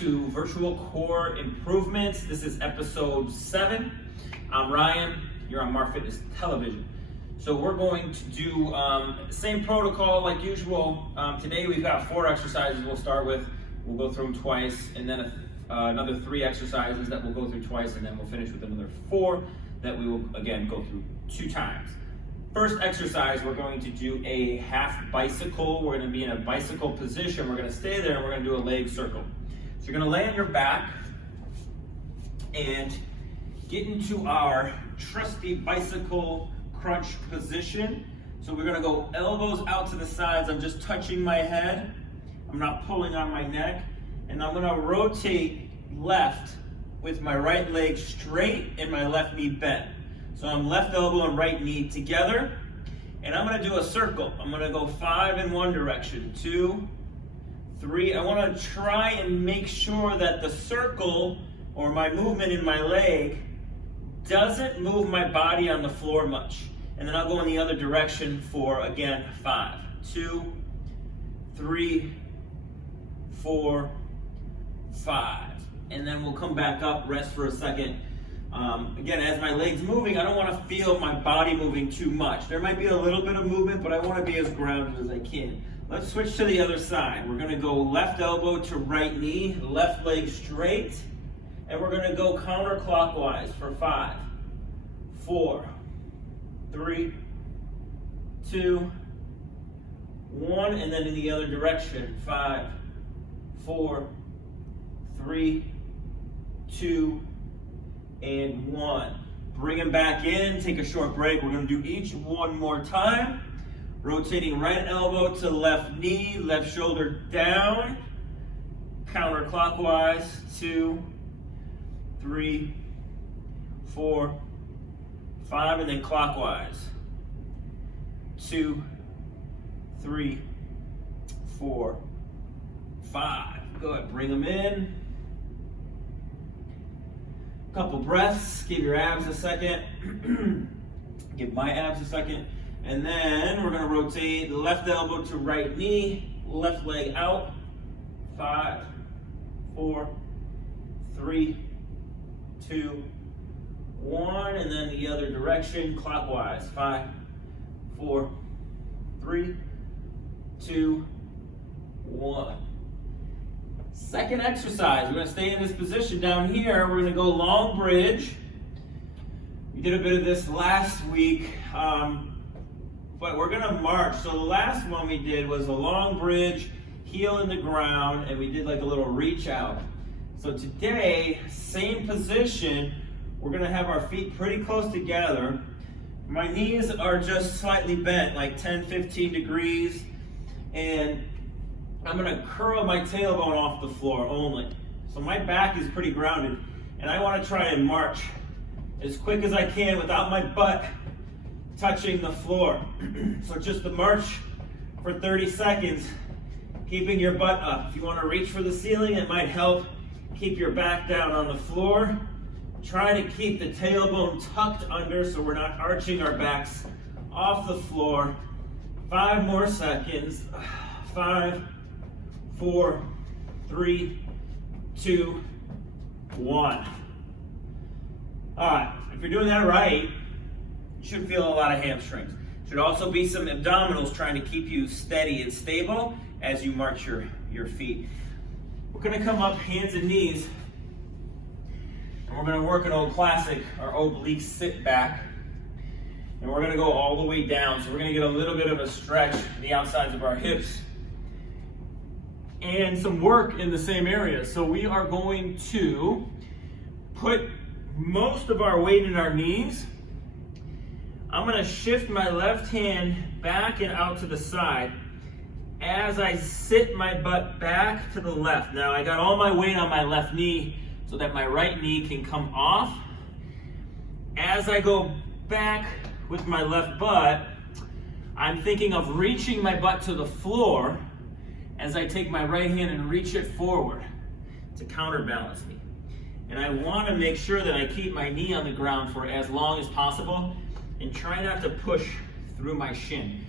to Virtual Core Improvements. This is episode 7. I'm Ryan, you're on Mar Fitness Television. So we're going to do same protocol like usual. Today we've got 4 exercises we'll start with. We'll go through them twice, and then another 3 exercises that we'll go through twice, and then we'll finish with another 4 that we will again go through 2 times. First exercise, we're going to do a half bicycle. We're going to be in a bicycle position. We're going to stay there and we're going to do a leg circle. So you're going to lay on your back and get into our trusty bicycle crunch position. So we're going to go elbows out to the sides. I'm just touching my head. I'm not pulling on my neck. And I'm going to rotate left with my right leg straight and my left knee bent. So I'm left elbow and right knee together, and I'm going to do a circle. I'm going to go 5 in one direction, 2, 3. I want to try and make sure that the circle or my movement in my leg doesn't move my body on the floor much. And then I'll go in the other direction for, again, 5, 2, 3, 4, 5. And then we'll come back up, rest for a second. Again, as my leg's moving, I don't want to feel my body moving too much. There might be a little bit of movement, but I want to be as grounded as I can. Let's switch to the other side. We're going to go left elbow to right knee, left leg straight, and we're going to go counterclockwise for 5, 4, 3, 2, 1, and then in the other direction, 5, 4, 3, 2, and 1. Bring them back in, take a short break. We're going to do each one more time. Rotating right elbow to left knee, left shoulder down. Counterclockwise, 2, 3, 4, 5, and then clockwise. 2, 3, 4, 5. Good, bring them in. Couple breaths, give your abs a second, give my abs a second, and then we're going to rotate left elbow to right knee, left leg out, 5, 4, 3, 2, 1, and then the other direction, clockwise, 5, 4, 3, 2, 1. Second exercise, we're going to stay in this position down here. We're going to go long bridge. We did a bit of this last week, but we're going to march. So the last one we did was a long bridge, heel in the ground, and we did like a little reach out. So today, same position, we're going to have our feet pretty close together. My knees are just slightly bent, like 10, 15 degrees, and I'm going to curl my tailbone off the floor only. So my back is pretty grounded, and I want to try and march as quick as I can without my butt touching the floor. So just to march for 30 seconds, keeping your butt up. If you want to reach for the ceiling, it might help keep your back down on the floor. Try to keep the tailbone tucked under so we're not arching our backs off the floor. 5 more seconds. 5, 4, 3, 2, 1. All right, if you're doing that right, you should feel a lot of hamstrings. Should also be some abdominals trying to keep you steady and stable as you march your feet. We're going to come up hands and knees, and we're going to work an old classic, our Oblique Sit Back. And we're going to go all the way down. So we're going to get a little bit of a stretch in the outsides of our hips and some work in the same area. So we are going to put most of our weight in our knees. I'm going to shift my left hand back and out to the side as I sit my butt back to the left. Now I got all my weight on my left knee so that my right knee can come off. As I go back with my left butt, I'm thinking of reaching my butt to the floor as I take my right hand and reach it forward to counterbalance me. And I want to make sure that I keep my knee on the ground for as long as possible and try not to push through my shin.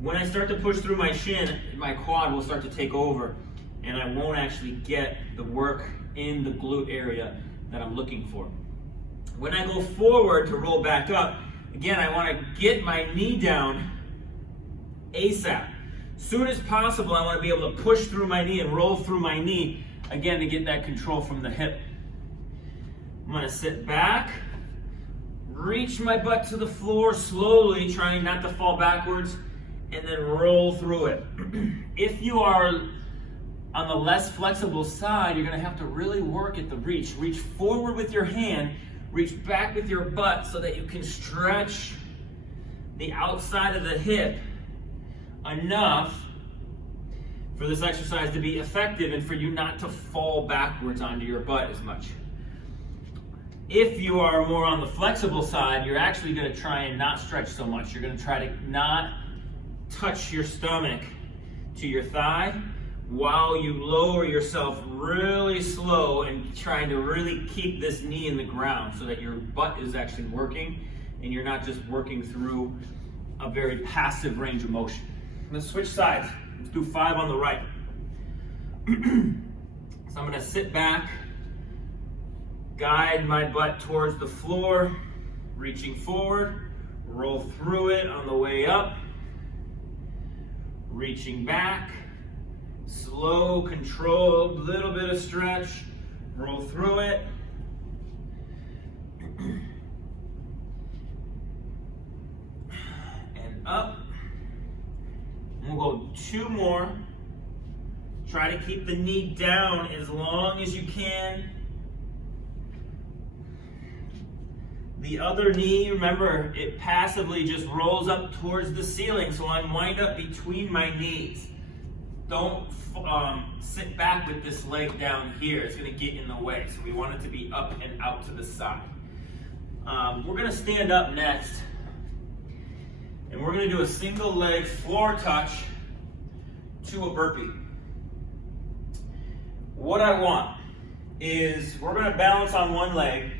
When I start to push through my shin, my quad will start to take over and I won't actually get the work in the glute area that I'm looking for. When I go forward to roll back up, again, I want to get my knee down ASAP. Soon as possible, I want to be able to push through my knee and roll through my knee, again, to get that control from the hip. I'm going to sit back, reach my butt to the floor slowly, trying not to fall backwards, and then roll through it. If you are on the less flexible side, you're going to have to really work at the reach. Reach forward with your hand, reach back with your butt so that you can stretch the outside of the hip enough for this exercise to be effective and for you not to fall backwards onto your butt as much. If you are more on the flexible side, you're actually going to try and not stretch so much. You're going to try to not touch your stomach to your thigh while you lower yourself really slow and trying to really keep this knee in the ground so that your butt is actually working and you're not just working through a very passive range of motion. Let's switch sides. Let's do 5 on the right. So I'm going to sit back, guide my butt towards the floor, reaching forward, roll through it on the way up, reaching back, slow, controlled, little bit of stretch, roll through it. And up. We'll go 2 more. Try to keep the knee down as long as you can. The other knee, remember, it passively just rolls up towards the ceiling, so I'm wind up between my knees. Don't sit back with this leg down here. It's going to get in the way, so we want it to be up and out to the side. We're going to stand up next. And we're going to do a single leg floor touch to a burpee. What I want is we're going to balance on one leg.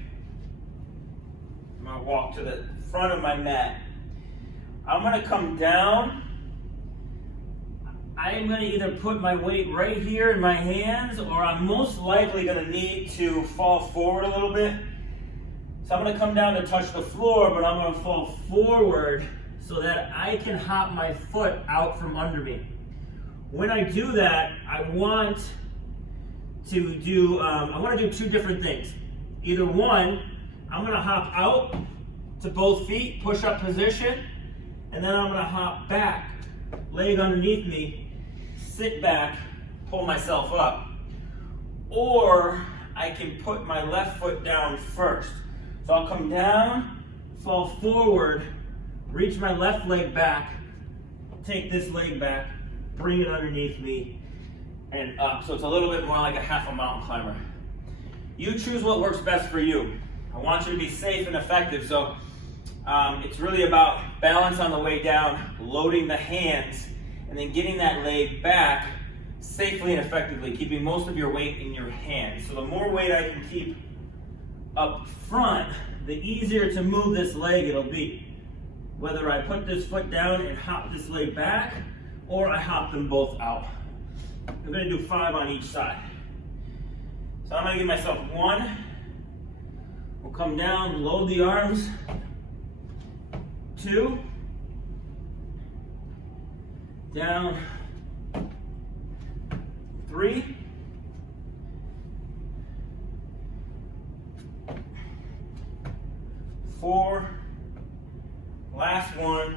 I'm going to walk to the front of my mat. I'm going to come down. I am going to either put my weight right here in my hands, or I'm most likely going to need to fall forward a little bit. So I'm going to come down to touch the floor, but I'm going to fall forward so that I can hop my foot out from under me. When I do that, I want to do 2 different things. Either one, I'm going to hop out to both feet, push up position, and then I'm going to hop back, leg underneath me, sit back, pull myself up. Or I can put my left foot down first. So I'll come down, fall forward, reach my left leg back, take this leg back, bring it underneath me, and up. So it's a little bit more like a half a mountain climber. You choose what works best for you. I want you to be safe and effective, so it's really about balance on the way down, loading the hands, and then getting that leg back safely and effectively, keeping most of your weight in your hands. So the more weight I can keep up front, the easier to move this leg it'll be. Whether I put this foot down and hop this leg back, or I hop them both out. I'm going to do 5 on each side. So I'm going to give myself 1. We'll come down, load the arms. 2. Down. 3. 4. Last one.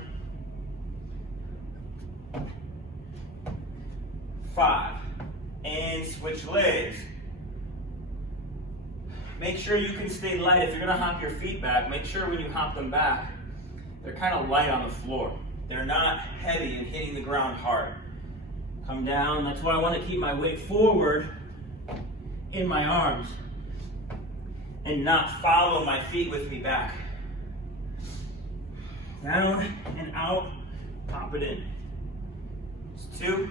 5. And switch legs. Make sure you can stay light. If you're going to hop your feet back, make sure when you hop them back, they're kind of light on the floor. They're not heavy and hitting the ground hard. Come down. That's why I want to keep my weight forward in my arms and not follow my feet with me back. Down and out, pop it in. It's 2.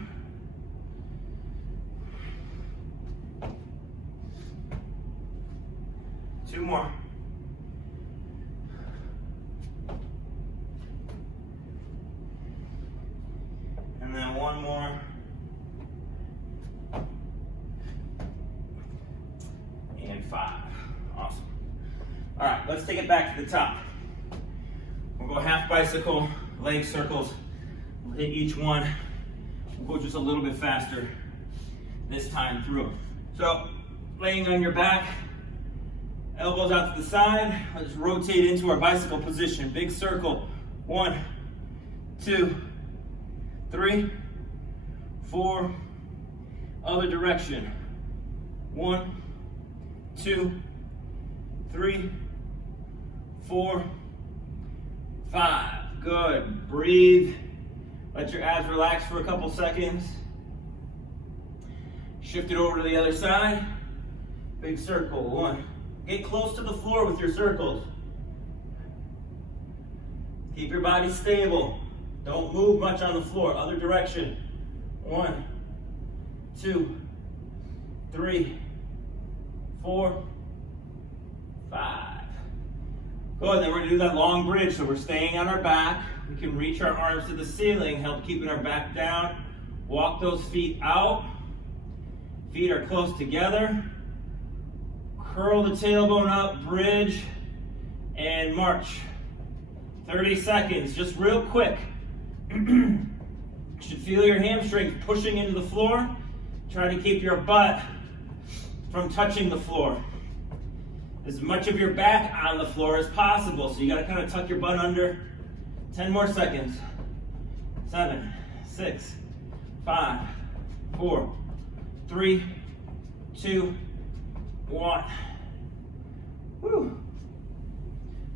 2 more. And then 1 more. let's take it back to the top. We'll go half bicycle, leg circles. We'll hit each one. We'll go just a little bit faster this time through. So, laying on your back, elbows out to the side. Let's rotate into our bicycle position. Big circle. 1, 2, 3, 4. Other direction. 1, 2, 3, 4, 5. Good. Breathe. Let your abs relax for a couple seconds. Shift it over to the other side. Big circle. 1. Get close to the floor with your circles. Keep your body stable. Don't move much on the floor. Other direction. 1, 2, 3, 4, 5. Good, then we're gonna do that long bridge. So we're staying on our back. We can reach our arms to the ceiling, help keeping our back down. Walk those feet out. Feet are close together. Curl the tailbone up, bridge, and march. 30 seconds, just real quick. You should feel your hamstrings pushing into the floor. Try to keep your butt from touching the floor. As much of your back on the floor as possible. So you gotta kind of tuck your butt under. 10 more seconds. 7, 6, 5, 4, 3, 2, 1. Woo.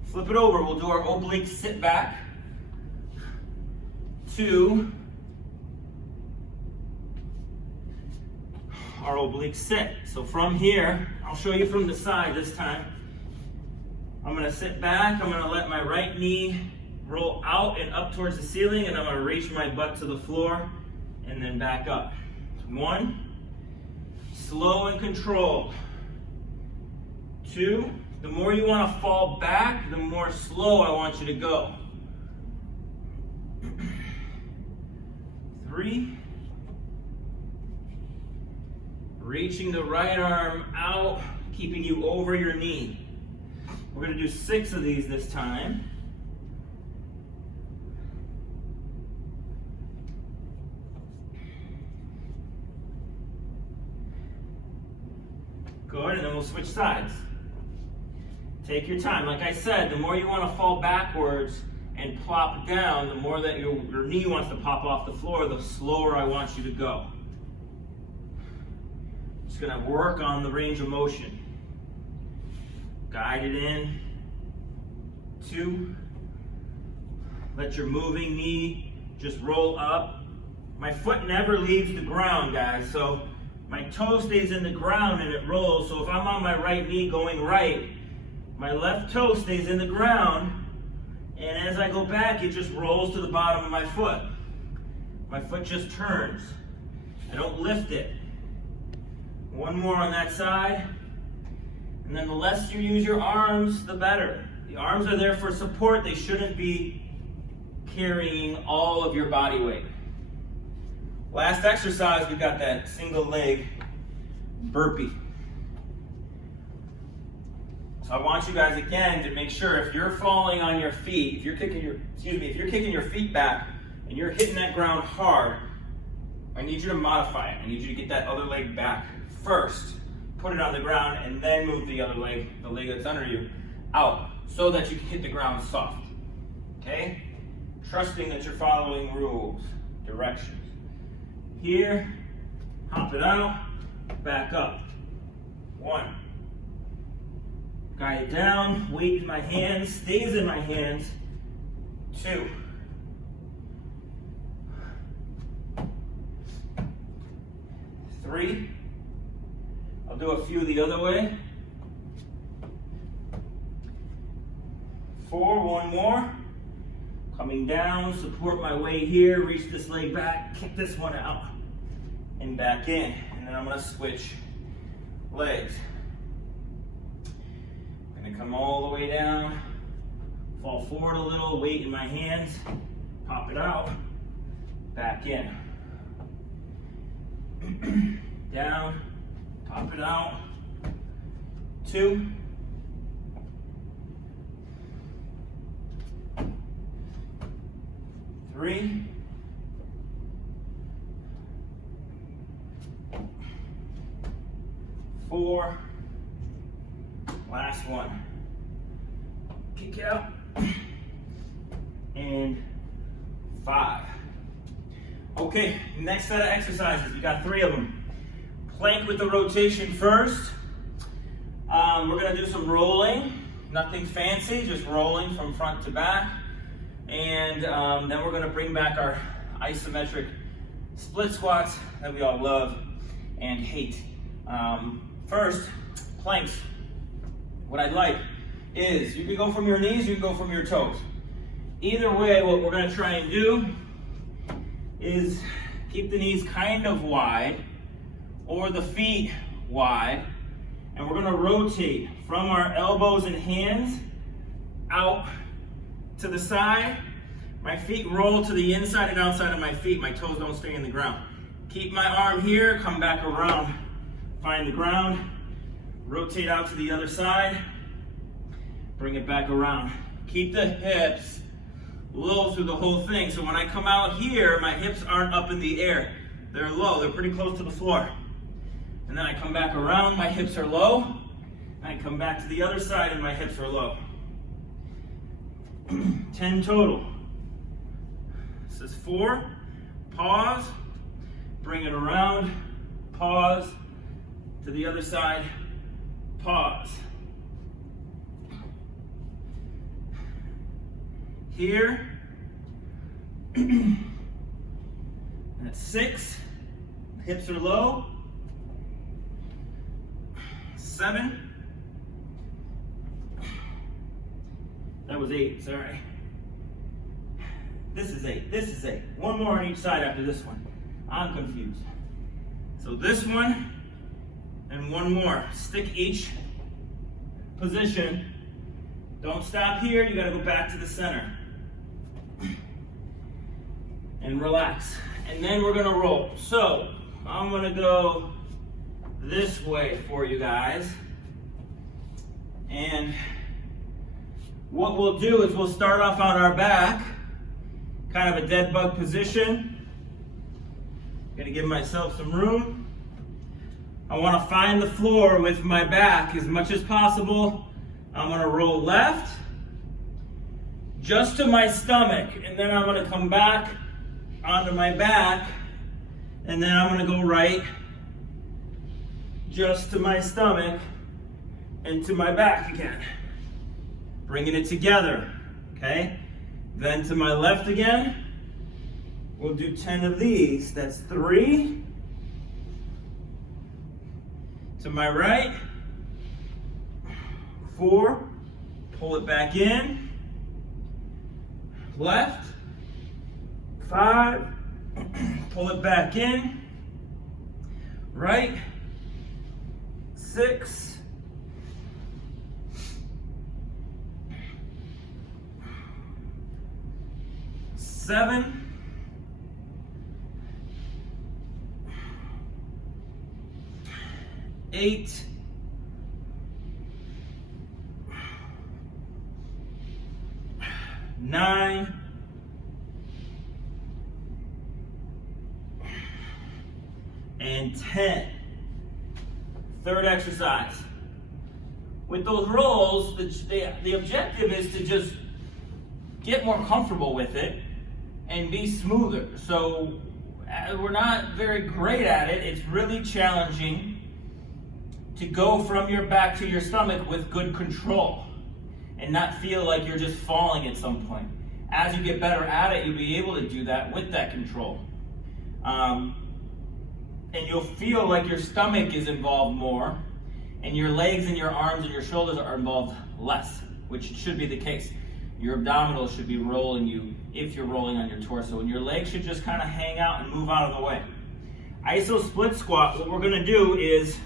Flip it over. We'll do our oblique sit back to our oblique set. So from here, I'll show you from the side this time. I'm gonna sit back. I'm gonna let my right knee roll out and up towards the ceiling, and I'm gonna reach my butt to the floor and then back up. 1, slow and controlled. 2, the more you want to fall back, the more slow I want you to go. 3, reaching the right arm out, keeping you over your knee. We're going to do 6 of these this time. Good, and then we'll switch sides. Take your time. Like I said, the more you want to fall backwards and plop down, the more that your knee wants to pop off the floor, the slower I want you to go. Just going to work on the range of motion. Guide it in. 2. Let your moving knee just roll up. My foot never leaves the ground, guys, so my toe stays in the ground and it rolls. So if I'm on my right knee going right, my left toe stays in the ground, and as I go back, it just rolls to the bottom of my foot. My foot just turns. I don't lift it. 1 more on that side. And then the less you use your arms, the better. The arms are there for support. They shouldn't be carrying all of your body weight. Last exercise, we've got that single leg burpee. So I want you guys again to make sure if you're falling on your feet, if you're kicking your feet back and you're hitting that ground hard, I need you to modify it. I need you to get that other leg back first, put it on the ground, and then move the other leg, the leg that's under you, out so that you can hit the ground soft. Okay? Trusting that you're following rules, directions. Here, hop it out, back up. 1. Guide it down, weight in my hands, stays in my hands. 2. 3. I'll do a few the other way. 4, 1 more. Coming down, support my weight here, reach this leg back, kick this one out, and back in. And then I'm gonna switch legs. I'm gonna come all the way down, fall forward a little, weight in my hands, pop it out, back in. Down, pop it out. 2, 3, 4, last one. Kick out, and 5. Okay, next set of exercises, we got 3 of them. Plank with the rotation first. We're gonna do some rolling, nothing fancy, just rolling from front to back. And then we're gonna bring back our isometric split squats that we all love and hate. First, planks. What I'd like is you can go from your knees, you can go from your toes. Either way, what we're gonna try and do is keep the knees kind of wide or the feet wide, and we're gonna rotate from our elbows and hands out to the side. My feet roll to the inside and outside of my feet. My toes don't stay in the ground. Keep my arm here, come back around, find the ground, rotate out to the other side, bring it back around. Keep the hips low through the whole thing. So when I come out here, my hips aren't up in the air. They're low, they're pretty close to the floor. And then I come back around, my hips are low. I come back to the other side and my hips are low. 10 total. This is 4, pause, bring it around, pause, to the other side, pause. Here, that's 6, hips are low. 7, that was 8, sorry. This is 8, this is 8. One more on each side after this one. I'm confused. So this one and one more. Stick each position. Don't stop here, you gotta go back to the center. And relax. And then we're gonna roll. So I'm gonna go this way for you guys. And what we'll do is we'll start off on our back, kind of a dead bug position. Gonna give myself some room. I wanna find the floor with my back as much as possible. I'm gonna roll left, just to my stomach, and then I'm gonna come back onto my back, and then I'm gonna go right, just to my stomach, and to my back again. Bringing it together, okay? Then to my left again. We'll do 10 of these. That's 3. To my right. 4. Pull it back in. Left. 5. Pull it back in. Right. 6. 7. 8. 9. And 10. Third exercise. With those rolls, the objective is to just get more comfortable with it and be smoother. So we're not very great at it. It's really challenging to go from your back to your stomach with good control and not feel like you're just falling at some point. As you get better at it, you'll be able to do that with that control. And you'll feel like your stomach is involved more, and your legs and your arms and your shoulders are involved less, which should be the case. Your abdominals should be rolling you if you're rolling on your torso, and your legs should just kind of hang out and move out of the way. Iso split squat, what we're gonna do is,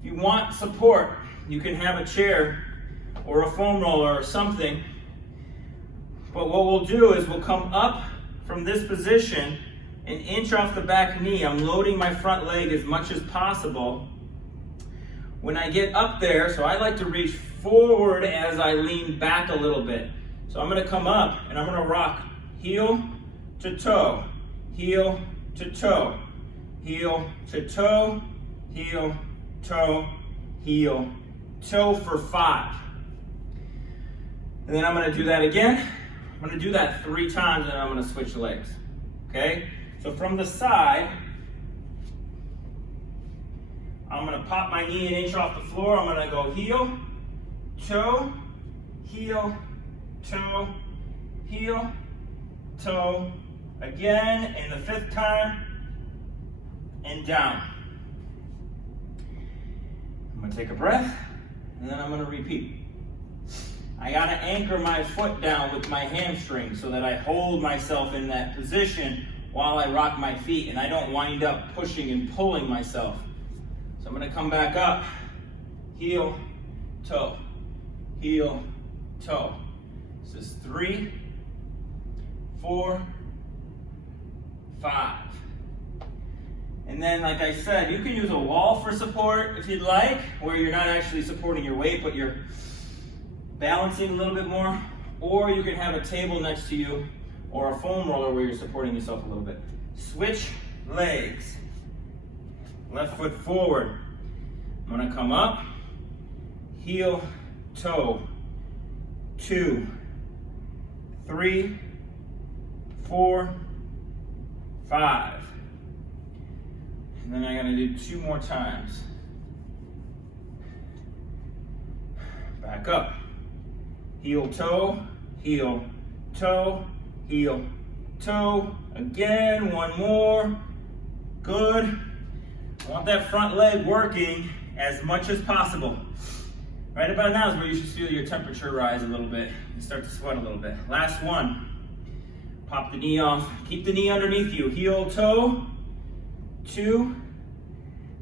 if you want support, you can have a chair or a foam roller or something, but what we'll do is we'll come up from this position, an inch off the back knee. I'm loading my front leg as much as possible. When I get up there, so I like to reach forward as I lean back a little bit. So I'm gonna come up and I'm gonna rock heel, to toe, heel to toe, heel to toe, heel, toe, heel, toe for 5. And then I'm going to do that again. I'm going to do that 3 times and then I'm going to switch legs. Okay? So from the side, I'm going to pop my knee an inch off the floor. I'm going to go heel, toe, heel, toe, heel, toe. Again, in the 5th time, and down. I'm going to take a breath, and then I'm going to repeat. I got to anchor my foot down with my hamstring so that I hold myself in that position while I rock my feet, and I don't wind up pushing and pulling myself. So I'm going to come back up, heel, toe, heel, toe. This is 3, 4, 5. And then, like I said, you can use a wall for support if you'd like, where you're not actually supporting your weight, but you're balancing a little bit more. Or you can have a table next to you, or a foam roller where you're supporting yourself a little bit. Switch legs. Left foot forward. I'm gonna come up, heel, toe, 2, 3, 4, 5. And then I'm going to do 2 more times. Back up. Heel, toe, heel, toe, heel, toe. Again, 1 more. Good. I want that front leg working as much as possible. Right about now is where you should feel your temperature rise a little bit and start to sweat a little bit. Last one. Pop the knee off. Keep the knee underneath you. Heel, toe. 2,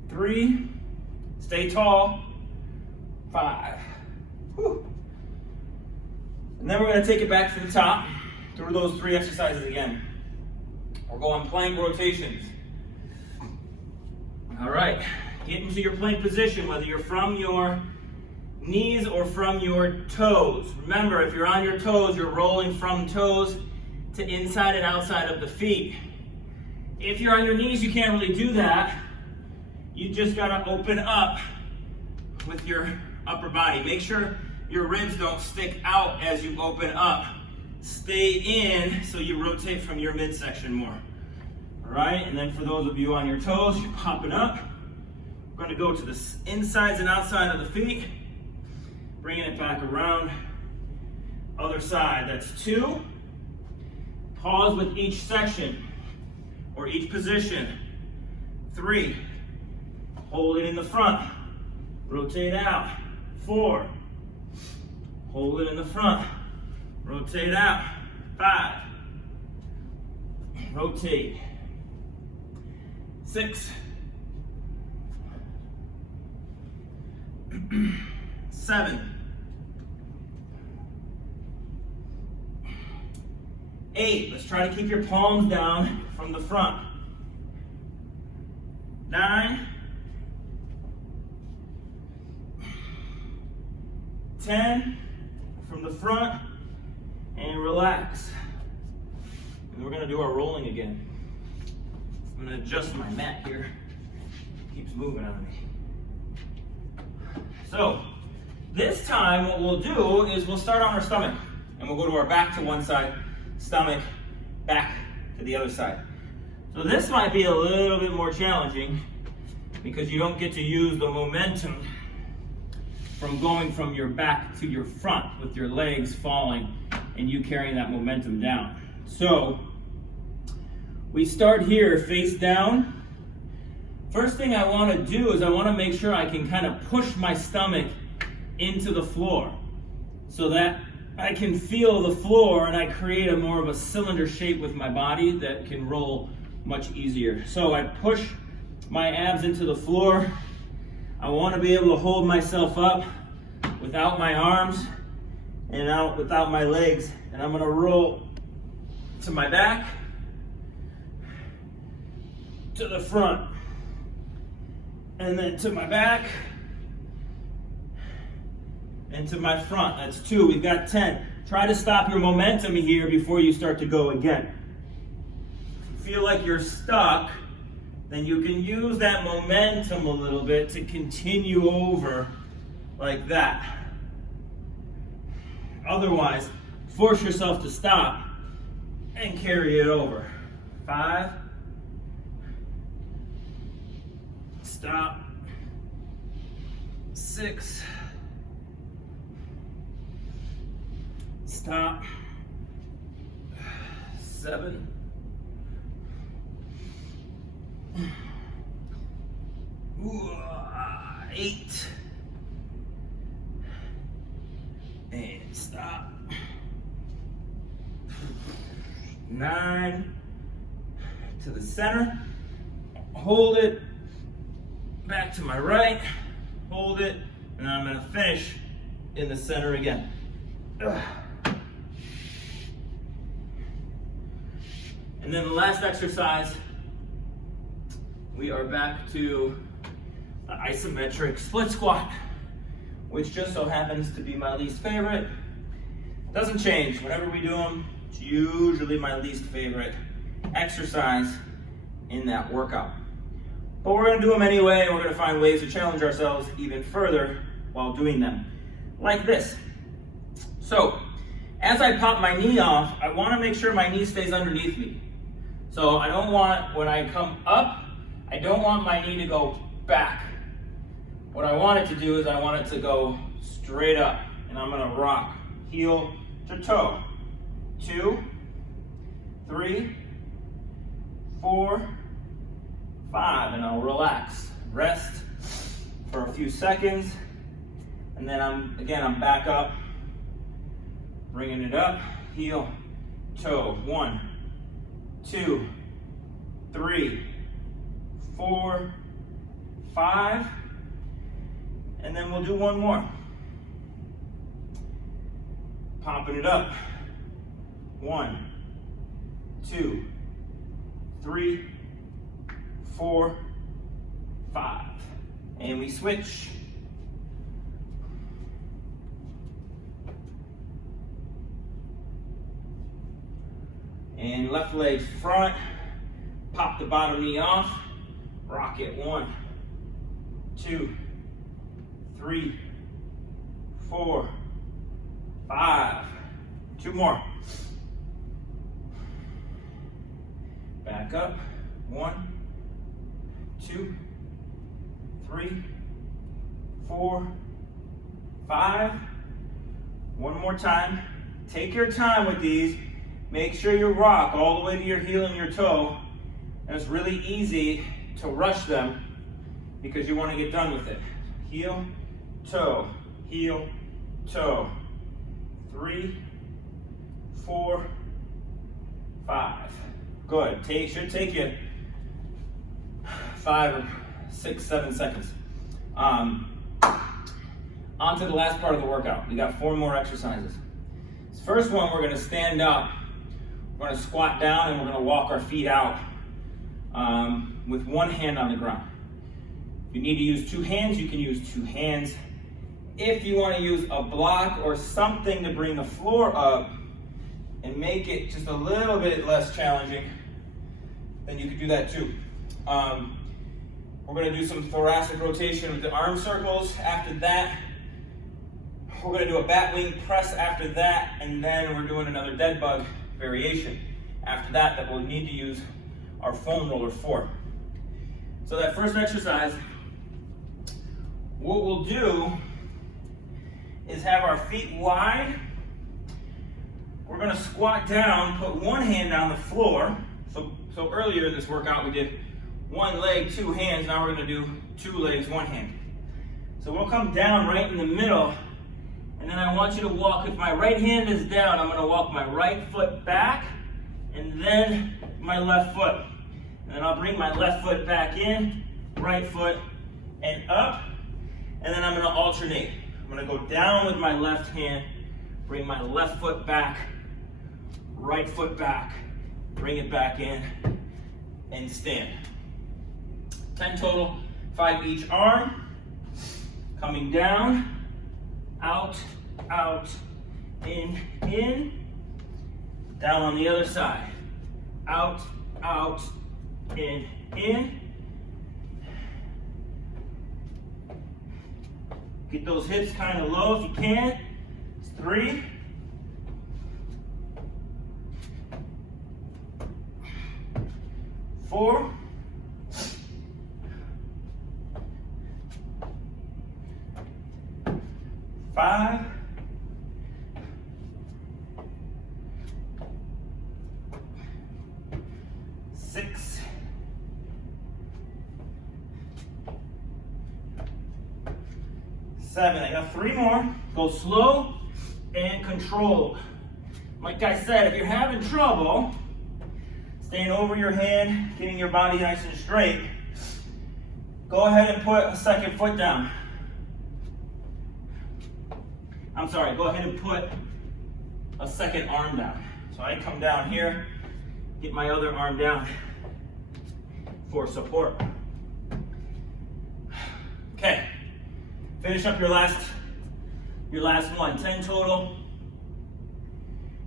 3. Stay tall. 5. Whew. And then we're going to take it back to the top through those 3 exercises again. We're going plank rotations. All right. Get into your plank position, whether you're from your knees or from your toes. Remember, if you're on your toes, you're rolling from toes to inside and outside of the feet. If you're on your knees, you can't really do that. You just gotta open up with your upper body. Make sure your ribs don't stick out as you open up. Stay in so you rotate from your midsection more. All right, and then for those of you on your toes, you're popping up. We're gonna go to the insides and outside of the feet. Bringing it back around. Other side, that's 2. Pause with each section or each position. 3. Hold it in the front. Rotate out. 4. Hold it in the front. Rotate out. 5. Rotate. 6. 7. 8. Let's try to keep your palms down from the front. 9. 10. From the front. And relax. And we're going to do our rolling again. I'm going to adjust my mat here. It keeps moving on me. So, this time what we'll do is we'll start on our stomach. And we'll go to our back to one side, stomach, back to the other side. So this might be a little bit more challenging because you don't get to use the momentum from going from your back to your front with your legs falling and you carrying that momentum down. So we start here face down. First thing I want to do is I want to make sure I can kind of push my stomach into the floor so that I can feel the floor and I create a more of a cylinder shape with my body that can roll much easier. So I push my abs into the floor. I want to be able to hold myself up without my arms and out without my legs. And I'm going to roll to my back, to the front, and then to my back, and to my front. That's 2. We've got 10. Try to stop your momentum here before you start to go again. feel like you're stuck, then you can use that momentum a little bit to continue over like that. Otherwise, force yourself to stop and carry it over. 5. Stop. 6. Stop. 7. 8. And stop. 9. To the center. Hold it. Back to my right. Hold it. And then I'm going to finish in the center again. And then the last exercise, we are back to the isometric split squat, which just so happens to be my least favorite. Doesn't change. Whenever we do them, it's usually my least favorite exercise in that workout. But we're going to do them anyway, and we're going to find ways to challenge ourselves even further while doing them, like this. So, as I pop my knee off, I want to make sure my knee stays underneath me. So I don't want, when I come up, I don't want my knee to go back. What I want it to do is I want it to go straight up, and I'm going to rock heel to toe. 2, 3, 4, 5, and I'll relax. Rest for a few seconds, and then I'm back up, bringing it up, heel, toe. 1, 2, 3, 4, 5, and then we'll do one more. Popping it up. 1, 2, 3, 4, 5. And we switch. And left leg front, pop the bottom knee off, rock it. 1, 2, 3, 4, 5. 2 more. Back up. 1, 2, 3, 4, 5. One more time. Take your time with these. Make sure you rock all the way to your heel and your toe. And it's really easy to rush them because you want to get done with it. Heel, toe, heel, toe. 3, 4, 5. Good. Should take you 5 or 6, 7 seconds. On to the last part of the workout. We got 4 more exercises. This first one, we're going to stand up. We're going to squat down and we're going to walk our feet out with one hand on the ground. If you need to use 2 hands, you can use 2 hands. If you want to use a block or something to bring the floor up and make it just a little bit less challenging, then you could do that too. We're going to do some thoracic rotation with the arm circles. After that, we're going to do a Batwing Press after that, and then we're doing another dead bug variation. After that we'll need to use our foam roller for. So that first exercise, what we'll do is have our feet wide. We're going to squat down, put one hand on the floor. So earlier in this workout we did 1 leg, 2 hands. Now we're going to do 2 legs, 1 hand. So we'll come down right in the middle, and then I want you to walk. If my right hand is down, I'm going to walk my right foot back and then my left foot. And then I'll bring my left foot back in, right foot, and up. And then I'm going to alternate. I'm going to go down with my left hand, bring my left foot back, right foot back, bring it back in, and stand. 10 total, 5 each arm. Coming down, out, out, in. Down on the other side. Out, out, in. Get those hips kind of low if you can. It's 3. 4. 5. 6. 7. I got 3 more. Go slow and controlled. Like I said, if you're having trouble staying over your hand, getting your body nice and straight, go ahead and put a second foot down. I'm sorry, go ahead and put a second arm down. So I come down here, get my other arm down for support. Okay, finish up your last one. 10 total.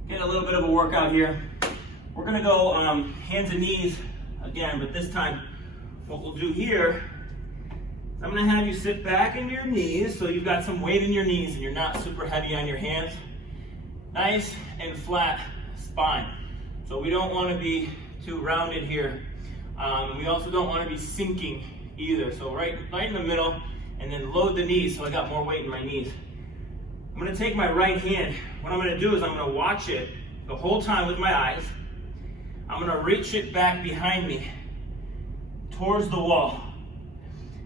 Get a little bit of a workout here. We're gonna go hands and knees again, but this time what we'll do here, I'm gonna have you sit back into your knees so you've got some weight in your knees and you're not super heavy on your hands. Nice and flat spine. So we don't wanna be too rounded here. We also don't wanna be sinking either. So right in the middle, and then load the knees so I got more weight in my knees. I'm gonna take my right hand. What I'm gonna do is I'm gonna watch it the whole time with my eyes. I'm gonna reach it back behind me towards the wall.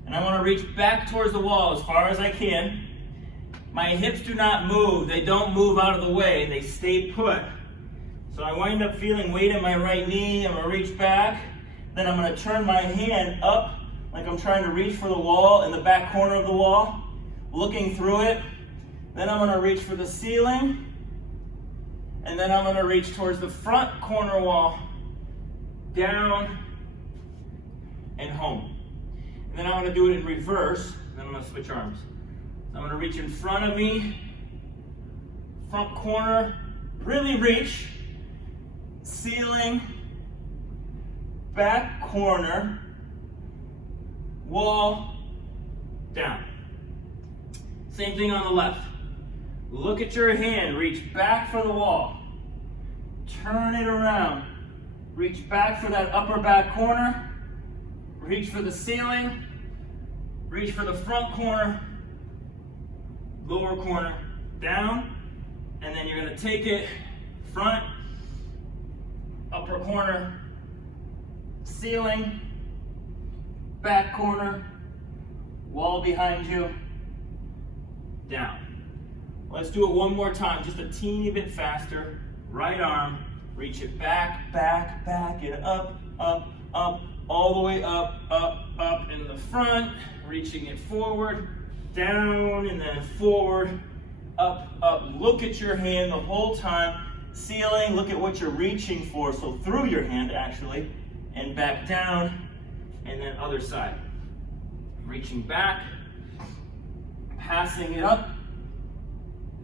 And I want to reach back towards the wall as far as I can. My hips do not move. They don't move out of the way. They stay put. So I wind up feeling weight in my right knee. I'm going to reach back. Then I'm going to turn my hand up like I'm trying to reach for the wall in the back corner of the wall, looking through it. Then I'm going to reach for the ceiling. And then I'm going to reach towards the front corner wall, down, and home. And then I'm going to do it in reverse, and then I'm going to switch arms. So I'm going to reach in front of me, front corner, really reach, ceiling, back corner, wall, down. Same thing on the left. Look at your hand, reach back for the wall, turn it around, reach back for that upper back corner, reach for the ceiling, reach for the front corner, lower corner, down, and then you're going to take it front, upper corner, ceiling, back corner, wall behind you, down. Let's do it one more time, just a teeny bit faster. Right arm, reach it back, back, back, and up, up, up, all the way up, up, up in the front, reaching it forward, down, and then forward, up, up. Look at your hand the whole time. Ceiling, look at what you're reaching for, so through your hand actually, and back down, and then other side. Reaching back, passing it up,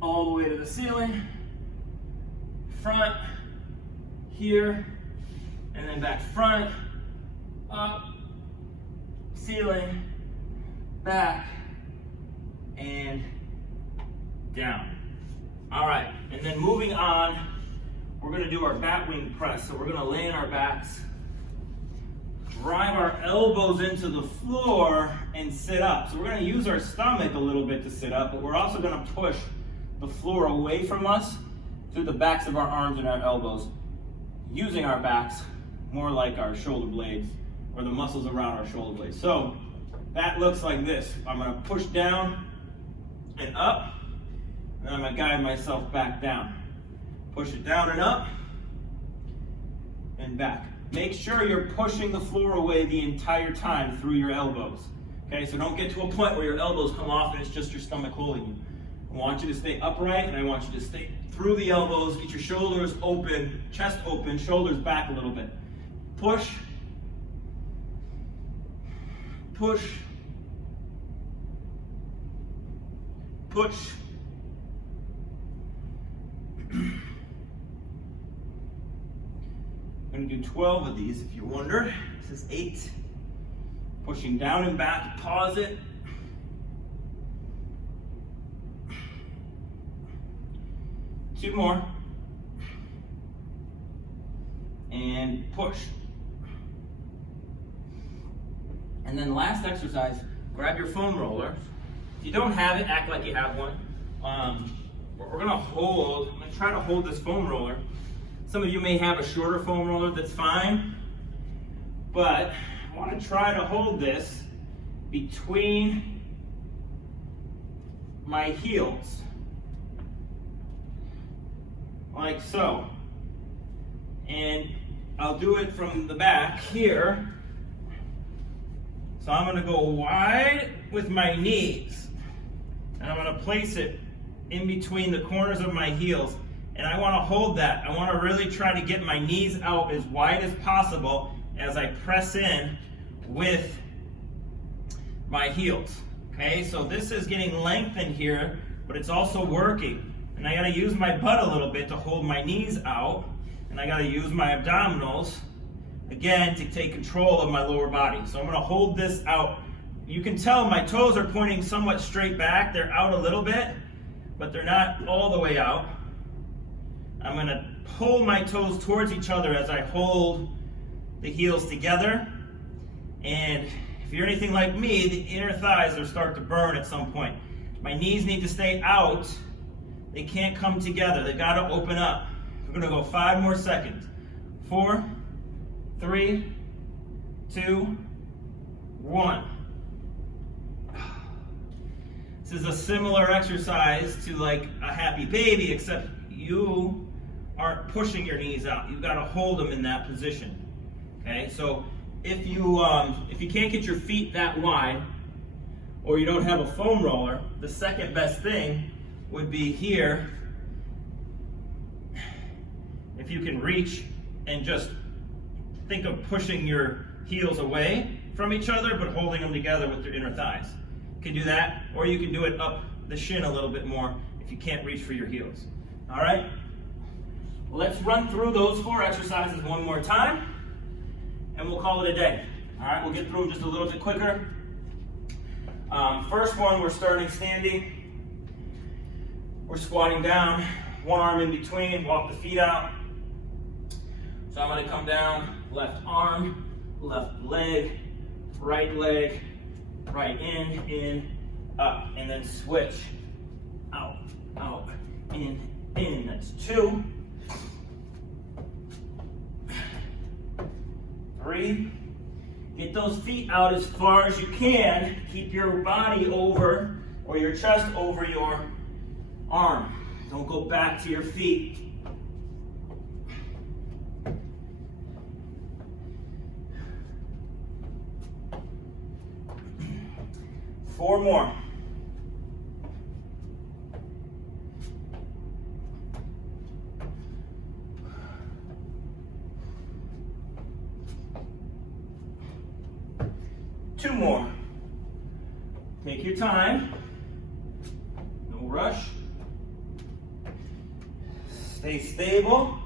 all the way to the ceiling, front, here, and then back front, up, ceiling, back, and down. All right, and then moving on, we're gonna do our Batwing Press. So we're gonna lay on our backs, drive our elbows into the floor, and sit up. So we're gonna use our stomach a little bit to sit up, but we're also gonna push the floor away from us through the backs of our arms and our elbows, using our backs more like our shoulder blades or the muscles around our shoulder blades. So that looks like this. I'm gonna push down and up, and then I'm gonna guide myself back down. Push it down and up, and back. Make sure you're pushing the floor away the entire time through your elbows. Okay, so don't get to a point where your elbows come off and it's just your stomach holding you. I want you to stay upright, and I want you to stay through the elbows, get your shoulders open, chest open, shoulders back a little bit. Push, push, push. I'm I'm gonna do 12 of these if you wondered. This is 8. Pushing down and back, pause it. Two more. And push. And then last exercise, grab your foam roller. If you don't have it, act like you have one. We're gonna try to hold this foam roller. Some of you may have a shorter foam roller, that's fine. But I wanna try to hold this between my heels. Like so. And I'll do it from the back here. So I'm gonna go wide with my knees. And I'm gonna place it in between the corners of my heels. And I wanna hold that. I wanna really try to get my knees out as wide as possible as I press in with my heels. Okay, so this is getting lengthened here, but it's also working. And I gotta use my butt a little bit to hold my knees out. And I gotta use my abdominals, again, to take control of my lower body. So I'm gonna hold this out. You can tell my toes are pointing somewhat straight back. They're out a little bit, but they're not all the way out. I'm gonna pull my toes towards each other as I hold the heels together. And if you're anything like me, the inner thighs will start to burn at some point. My knees need to stay out. They can't come together. They gotta open up. We're gonna go 5 more seconds. 4, 3, 2, 1. This is a similar exercise to like a happy baby, except you aren't pushing your knees out. You've got to hold them in that position. Okay, so if you can't get your feet that wide, or you don't have a foam roller, the second best thing would be here. If you can reach and just think of pushing your heels away from each other, but holding them together with your inner thighs. You can do that, or you can do it up the shin a little bit more if you can't reach for your heels. All right? Let's run through those 4 exercises one more time, and we'll call it a day. All right, we'll get through them just a little bit quicker. First one, we're starting standing. We're squatting down, one arm in between, walk the feet out. So I'm gonna come down, left arm, left leg, right in, up, and then switch. Out, in. That's 2. 3. Get those feet out as far as you can. Keep your body over, or your chest over your arm. Don't go back to your feet. 4 more. Two more. Take your time. No rush. Stay stable.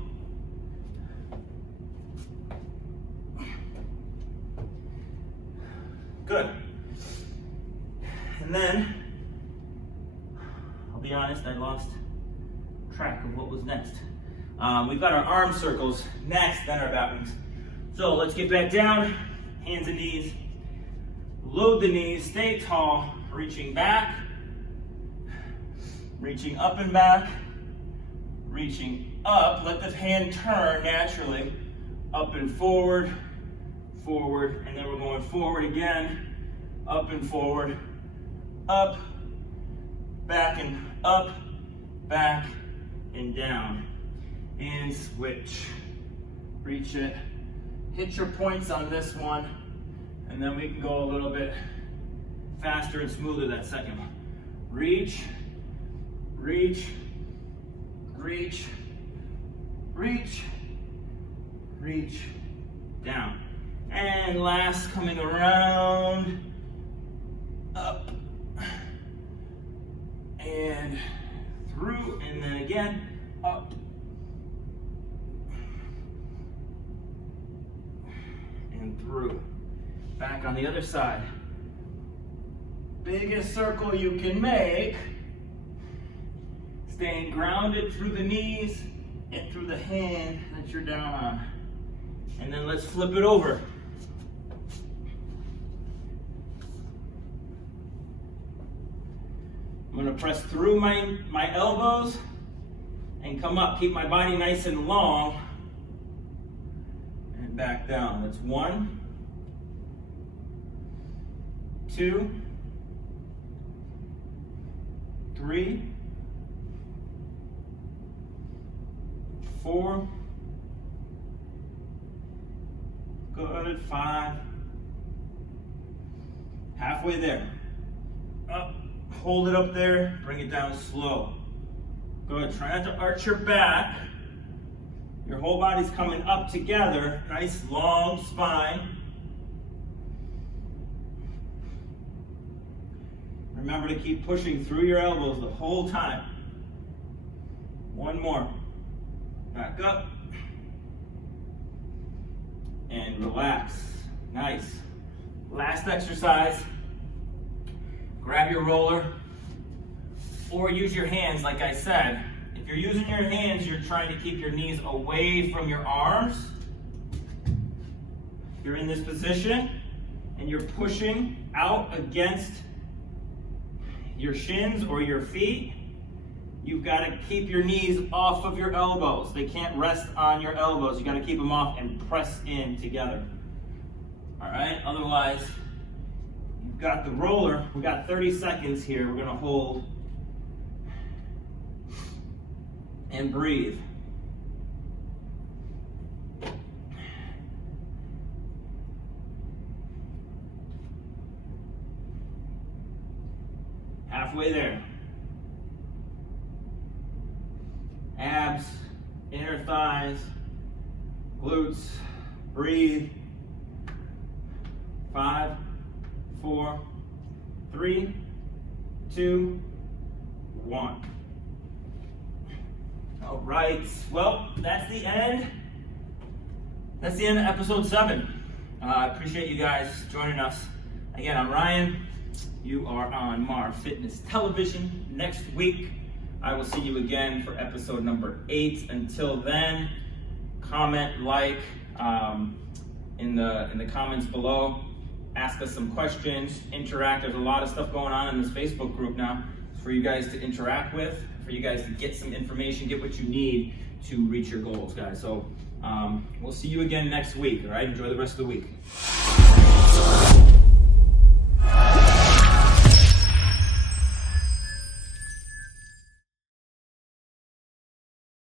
Good. And then, I'll be honest, I lost track of what was next. We've got our arm circles next, then our batwings. So let's get back down, hands and knees. Load the knees, stay tall, reaching back, reaching up and back, reaching up. Let the hand turn naturally, up and forward, forward, and then we're going forward again, up and forward, up, back and up, back and down. And switch. Reach it. Hit your points on this one, and then we can go a little bit faster and smoother that second one. Reach, reach, reach, reach, reach, down. And last, coming around, up, and through, and then again, up, back on the other side. Biggest circle you can make. Staying grounded through the knees and through the hand that you're down on. And then let's flip it over. I'm gonna press through my elbows and come up. Keep my body nice and long. And back down. That's 1, 2, 3, 4, good, 5, halfway there. Up, hold it up there, bring it down slow. Good, try not to arch your back. Your whole body's coming up together, nice long spine. Remember to keep pushing through your elbows the whole time. 1 more. Back up. And relax. Nice. Last exercise. Grab your roller or use your hands like I said. If you're using your hands, you're trying to keep your knees away from your arms. You're in this position and you're pushing out against your shins or your feet. You've got to keep your knees off of your elbows. They can't rest on your elbows. You got to keep them off and press in together. All right, otherwise, you've got the roller. We got 30 seconds here. We're going to hold and breathe. Halfway there. Abs, inner thighs, glutes, breathe. 5, 4, 3, 2, 1. All right, well, that's the end. That's the end of episode 7. I appreciate you guys joining us. Again, I'm Ryan. You are on Mar Fitness Television. Next week, I will see you again for episode number 8. Until then, comment, like in the comments below. Ask us some questions, interact. There's a lot of stuff going on in this Facebook group now for you guys to interact with, for you guys to get some information, get what you need to reach your goals, guys. So we'll see you again next week, all right? Enjoy the rest of the week.